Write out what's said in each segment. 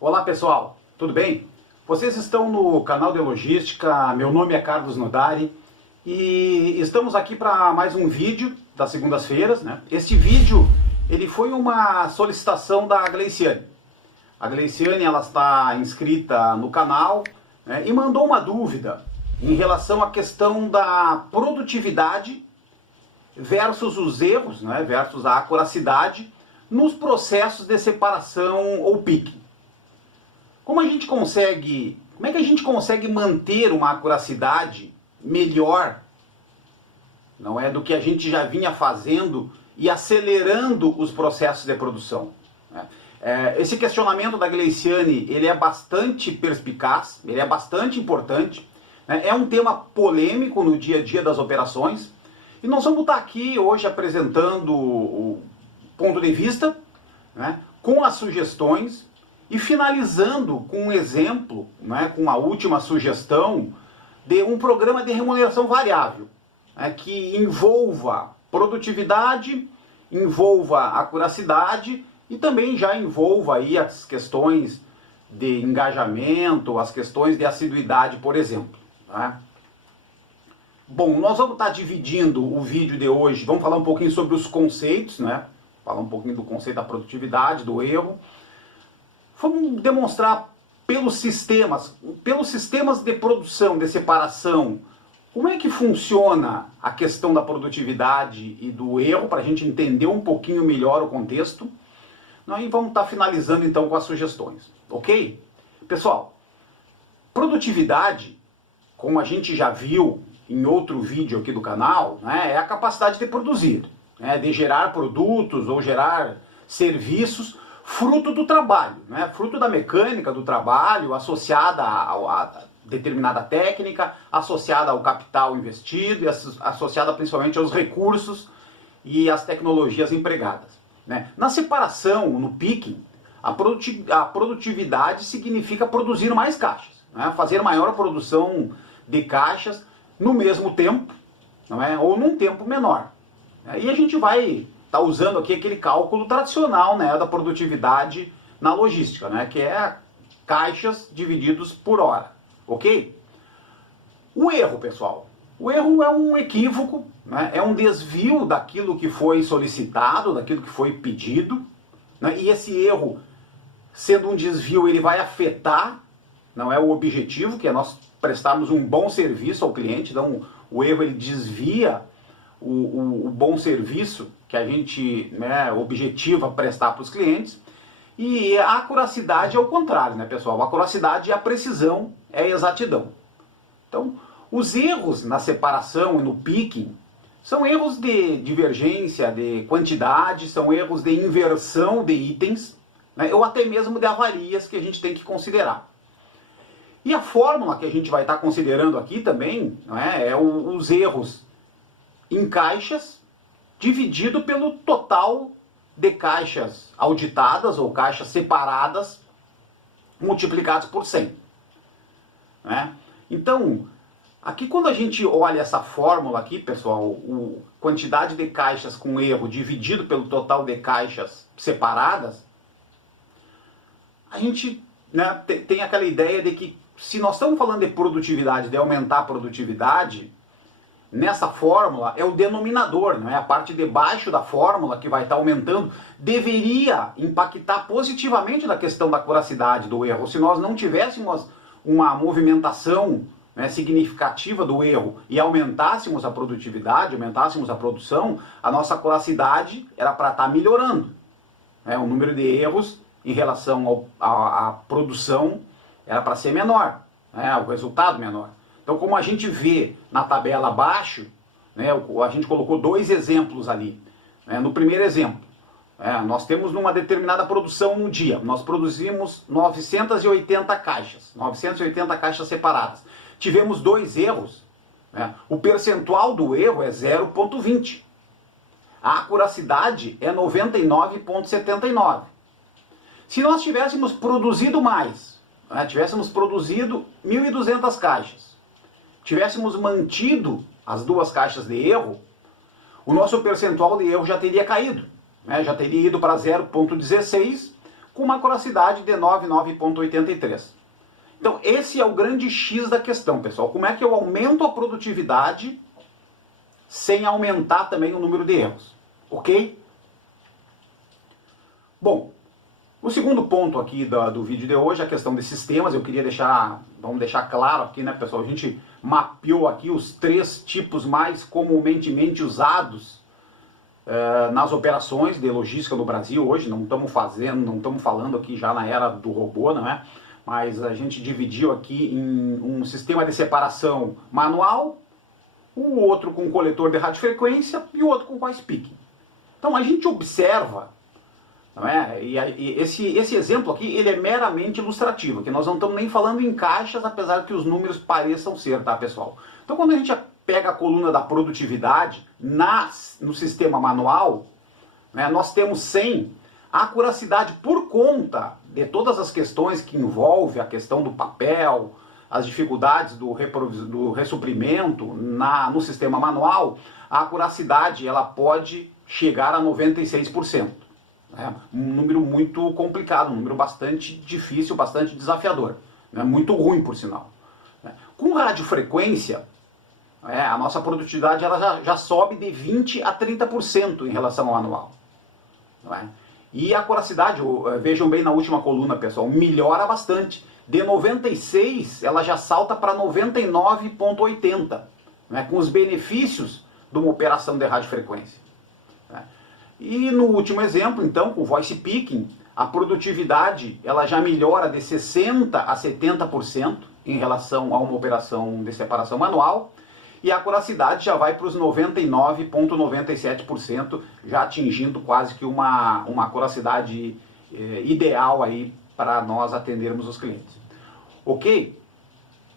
Olá pessoal, tudo bem? Vocês estão no canal de logística, meu nome é Carlos Nodari e estamos aqui para mais um vídeo das segundas-feiras, né? Este vídeo ele foi uma solicitação da Gleiciane. A Gleiciane ela está inscrita no canal, né, e mandou uma dúvida em relação à questão da produtividade versus os erros, né, versus a acuracidade nos processos de separação ou picking. Como é que a gente consegue manter uma acuracidade melhor, não é, do que a gente já vinha fazendo e acelerando os processos de produção? Esse questionamento da Gleiciane, ele é bastante perspicaz, ele é bastante importante, né? É um tema polêmico no dia a dia das operações, e nós vamos estar aqui hoje apresentando o ponto de vista, né, com as sugestões, e finalizando com um exemplo, né, com a última sugestão de um programa de remuneração variável, né, que envolva produtividade, envolva acuracidade e também já envolva aí as questões de engajamento, as questões de assiduidade, por exemplo. Tá? Bom, nós vamos estar dividindo o vídeo de hoje, vamos falar um pouquinho sobre os conceitos, né? Falar um pouquinho do conceito da produtividade, do erro. Vamos demonstrar pelos sistemas de produção, de separação, como é que funciona a questão da produtividade e do erro, para a gente entender um pouquinho melhor o contexto. E vamos estar finalizando então com as sugestões, ok? Pessoal, produtividade, como a gente já viu em outro vídeo aqui do canal, né, é a capacidade de produzir, né, de gerar produtos ou gerar serviços fruto do trabalho, né, fruto da mecânica do trabalho, associada a determinada técnica, associada ao capital investido e associada principalmente aos recursos e às tecnologias empregadas. Né. Na separação, no picking, a produtividade significa produzir mais caixas, né, fazer maior produção de caixas no mesmo tempo, não é? Ou num tempo menor. E a gente vai estar usando aqui aquele cálculo tradicional, né, da produtividade na logística, né, que é caixas divididos por hora, ok? O erro, pessoal, o erro é um equívoco, né, é um desvio daquilo que foi solicitado, daquilo que foi pedido, né, e esse erro, sendo um desvio, ele vai afetar, não é o objetivo, que é nós prestarmos um bom serviço ao cliente. Então o erro ele desvia o bom serviço que a gente, né, objetiva prestar para os clientes. E a acuracidade é o contrário, né, pessoal? A acuracidade é a precisão, é a exatidão. Então os erros na separação e no picking são erros de divergência, de quantidade, são erros de inversão de itens, né, ou até mesmo de avarias que a gente tem que considerar. E a fórmula que a gente vai estar considerando aqui também, não é os erros em caixas dividido pelo total de caixas auditadas ou caixas separadas multiplicados por 100. Né? Então, aqui quando a gente olha essa fórmula aqui, pessoal, quantidade de caixas com erro dividido pelo total de caixas separadas, a gente, né, tem aquela ideia de que se nós estamos falando de produtividade, de aumentar a produtividade, nessa fórmula é o denominador, não é? A parte de baixo da fórmula que vai estar aumentando, deveria impactar positivamente na questão da acuracidade do erro. Se nós não tivéssemos uma movimentação, né, significativa do erro e aumentássemos a produtividade, aumentássemos a produção, a nossa acuracidade era para estar melhorando. Né? O número de erros em relação à produção era para ser menor, né, o resultado menor. Então, como a gente vê na tabela abaixo, né, a gente colocou dois exemplos ali. Né, no primeiro exemplo, nós temos numa determinada produção no dia, nós produzimos 980 caixas separadas. Tivemos dois erros, né, o percentual do erro é 0,20. A acuracidade é 99,79. Se nós tivéssemos produzido mais, tivéssemos produzido 1.200 caixas, tivéssemos mantido as duas caixas de erro, o nosso percentual de erro já teria caído, né? Já teria ido para 0,16 com uma acuracidade de 99,83. Então esse é o grande X da questão, pessoal. Como é que eu aumento a produtividade sem aumentar também o número de erros, ok? Bom, o segundo ponto aqui do vídeo de hoje é a questão de sistemas. Eu queria vamos deixar claro aqui, né, pessoal? A gente mapeou aqui os 3 tipos mais comumente usados nas operações de logística no Brasil hoje. Não estamos falando aqui já na era do robô, não é? Mas a gente dividiu aqui em um sistema de separação manual, o outro com coletor de radiofrequência e o outro com voice picking. Então a gente observa, não é? E esse exemplo aqui, ele é meramente ilustrativo, que nós não estamos nem falando em caixas, apesar que os números pareçam ser, tá, pessoal? Então quando a gente pega a coluna da produtividade no sistema manual, né, nós temos 100, a acuracidade por conta de todas as questões que envolvem a questão do papel, as dificuldades do ressuprimento no sistema manual, a acuracidade ela pode chegar a 96%. Né? Um número muito complicado, um número bastante difícil, bastante desafiador. Né? Muito ruim, por sinal. Né? Com radiofrequência, a nossa produtividade ela já sobe de 20% a 30% em relação ao anual. Não é? E a acuracidade, vejam bem na última coluna, pessoal, melhora bastante. De 96, ela já salta para 99,80, né, com os benefícios de uma operação de radiofrequência. Né. E no último exemplo, então, com o voice picking, a produtividade ela já melhora de 60% a 70% em relação a uma operação de separação manual, e a acuracidade já vai para os 99,97%, já atingindo quase que uma acuracidade ideal aí para nós atendermos os clientes. Ok?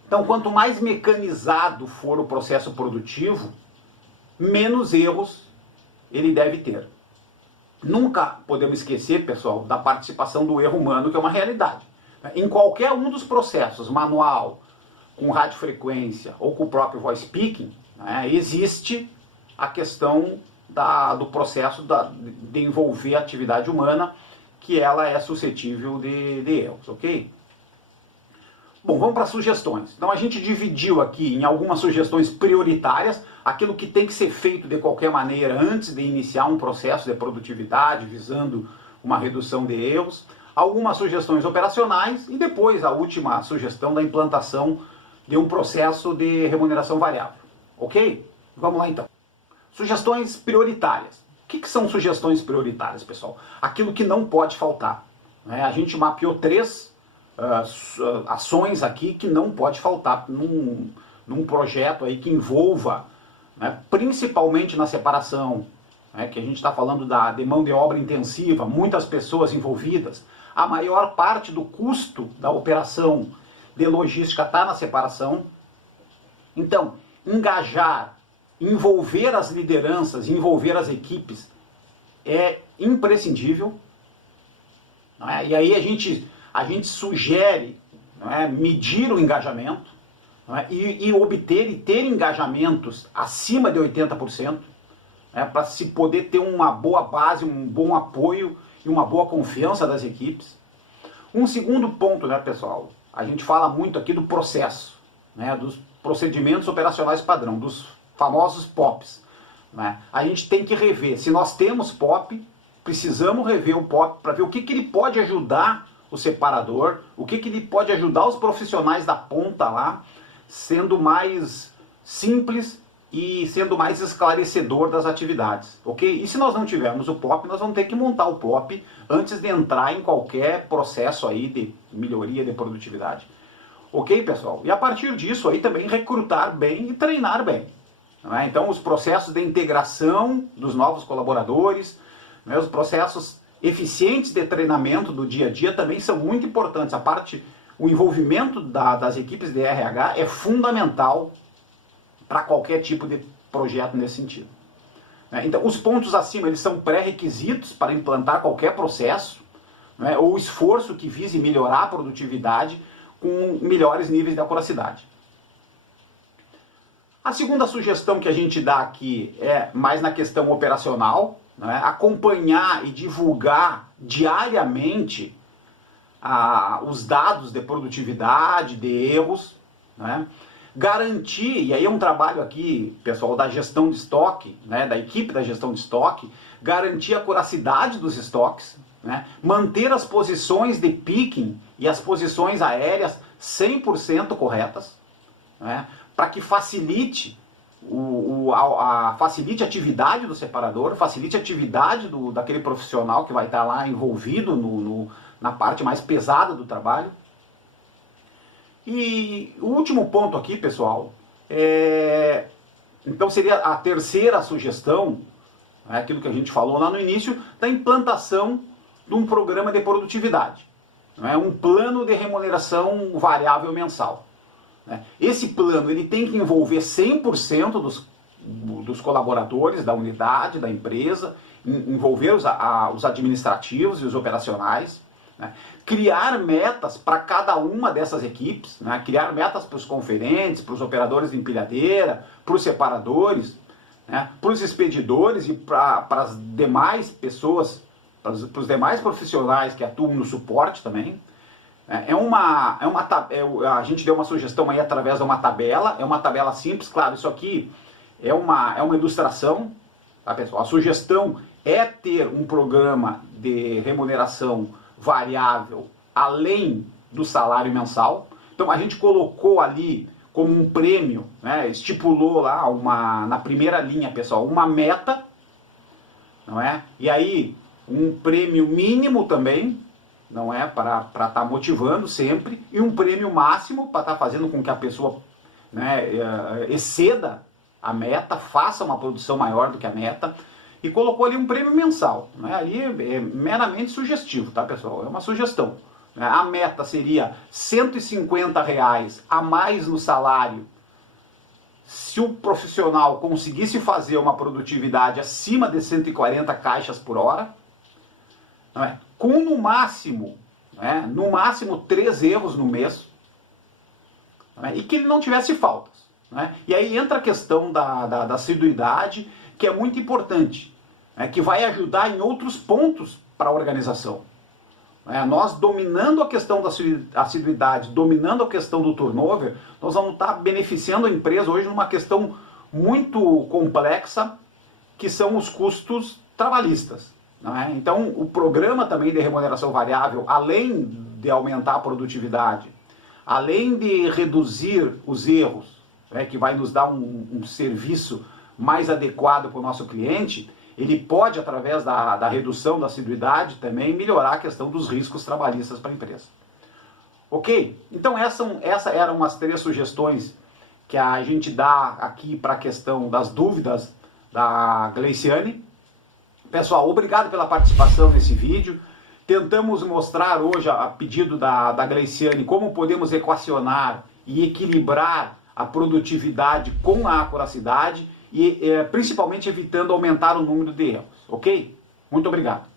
Então, quanto mais mecanizado for o processo produtivo, menos erros ele deve ter. Nunca podemos esquecer, pessoal, da participação do erro humano, que é uma realidade. Em qualquer um dos processos, manual, com radiofrequência ou com o próprio voice picking, né, existe a questão do processo de envolver a atividade humana, que ela é suscetível de erros, ok? Bom, vamos para sugestões. Então a gente dividiu aqui em algumas sugestões prioritárias, aquilo que tem que ser feito de qualquer maneira antes de iniciar um processo de produtividade, visando uma redução de erros, algumas sugestões operacionais e depois a última sugestão da implantação de um processo de remuneração variável, ok? Vamos lá então. Sugestões prioritárias. O que são sugestões prioritárias, pessoal? Aquilo que não pode faltar. Né? A gente mapeou 3 ações aqui que não pode faltar num projeto aí que envolva, né, principalmente na separação, né, que a gente está falando de mão de obra intensiva, muitas pessoas envolvidas, a maior parte do custo da operação de logística está na separação. Então, engajar, envolver as lideranças, envolver as equipes é imprescindível. Não é? E aí a gente sugere, não é, medir o engajamento, não é, e obter e ter engajamentos acima de 80%, para se poder ter uma boa base, um bom apoio e uma boa confiança das equipes. Um segundo ponto, né, pessoal, a gente fala muito aqui do processo, né, dos procedimentos operacionais padrão, dos famosos POPs. Né? A gente tem que rever, se nós temos POP, precisamos rever o POP para ver o que ele pode ajudar o separador, o que ele pode ajudar os profissionais da ponta lá, sendo mais simples e sendo mais esclarecedor das atividades, ok? E se nós não tivermos o POP, nós vamos ter que montar o POP antes de entrar em qualquer processo aí de melhoria de produtividade. Ok, pessoal? E a partir disso aí também recrutar bem e treinar bem. Não é? Então os processos de integração dos novos colaboradores, né, os processos eficientes de treinamento do dia a dia também são muito importantes. O envolvimento das equipes de RH é fundamental para qualquer tipo de projeto nesse sentido. Então, os pontos acima eles são pré-requisitos para implantar qualquer processo, né, ou esforço que vise melhorar a produtividade com melhores níveis de acuracidade. A segunda sugestão que a gente dá aqui é mais na questão operacional, né, acompanhar e divulgar diariamente os dados de produtividade, de erros, né? Garantir, e aí é um trabalho aqui, pessoal, da gestão de estoque, né, da equipe da gestão de estoque, garantir a curacidade dos estoques, né, manter as posições de picking e as posições aéreas 100% corretas, né, para que facilite facilite a atividade do separador, facilite a atividade daquele profissional que vai estar lá envolvido na parte mais pesada do trabalho. E o último ponto aqui, pessoal, então seria a terceira sugestão, aquilo que a gente falou lá no início, da implantação de um programa de produtividade, um plano de remuneração variável mensal. Esse plano ele tem que envolver 100% dos colaboradores da unidade, da empresa, envolver os administrativos e os operacionais, né? Criar metas para cada uma dessas equipes, né? Criar metas para os conferentes, para os operadores de empilhadeira, para os separadores, né? Para os expedidores e para as demais pessoas, para os demais profissionais que atuam no suporte também. A gente deu uma sugestão aí através de uma tabela, é uma tabela simples, claro, isso aqui é uma ilustração, tá, pessoal? A sugestão é ter um programa de remuneração variável além do salário mensal. Então a gente colocou ali como um prêmio, né, estipulou lá na primeira linha, pessoal, uma meta, não é? E aí um prêmio mínimo também, não é, para estar motivando sempre, e um prêmio máximo para estar fazendo com que a pessoa, né, exceda a meta, faça uma produção maior do que a meta, e colocou ali um prêmio mensal, né? Ali é meramente sugestivo, tá, pessoal? É uma sugestão. A meta seria R$ 150 a mais no salário se o profissional conseguisse fazer uma produtividade acima de 140 caixas por hora, não é? Com no máximo 3 erros no mês, não é? E que ele não tivesse faltas. Não é? E aí entra a questão da assiduidade, que é muito importante, que vai ajudar em outros pontos para a organização. Nós dominando a questão da assiduidade, dominando a questão do turnover, nós vamos estar beneficiando a empresa hoje numa questão muito complexa, que são os custos trabalhistas. Não é? Então, o programa também de remuneração variável, além de aumentar a produtividade, além de reduzir os erros, que vai nos dar um serviço mais adequado para o nosso cliente, ele pode, através da redução da assiduidade, também melhorar a questão dos riscos trabalhistas para a empresa. Ok? Então essas eram as 3 sugestões que a gente dá aqui para a questão das dúvidas da Gleiciane. Pessoal, obrigado pela participação nesse vídeo. Tentamos mostrar hoje, a pedido da Gleiciane, como podemos equacionar e equilibrar a produtividade com a acuracidade, e principalmente evitando aumentar o número de erros, ok? Muito obrigado.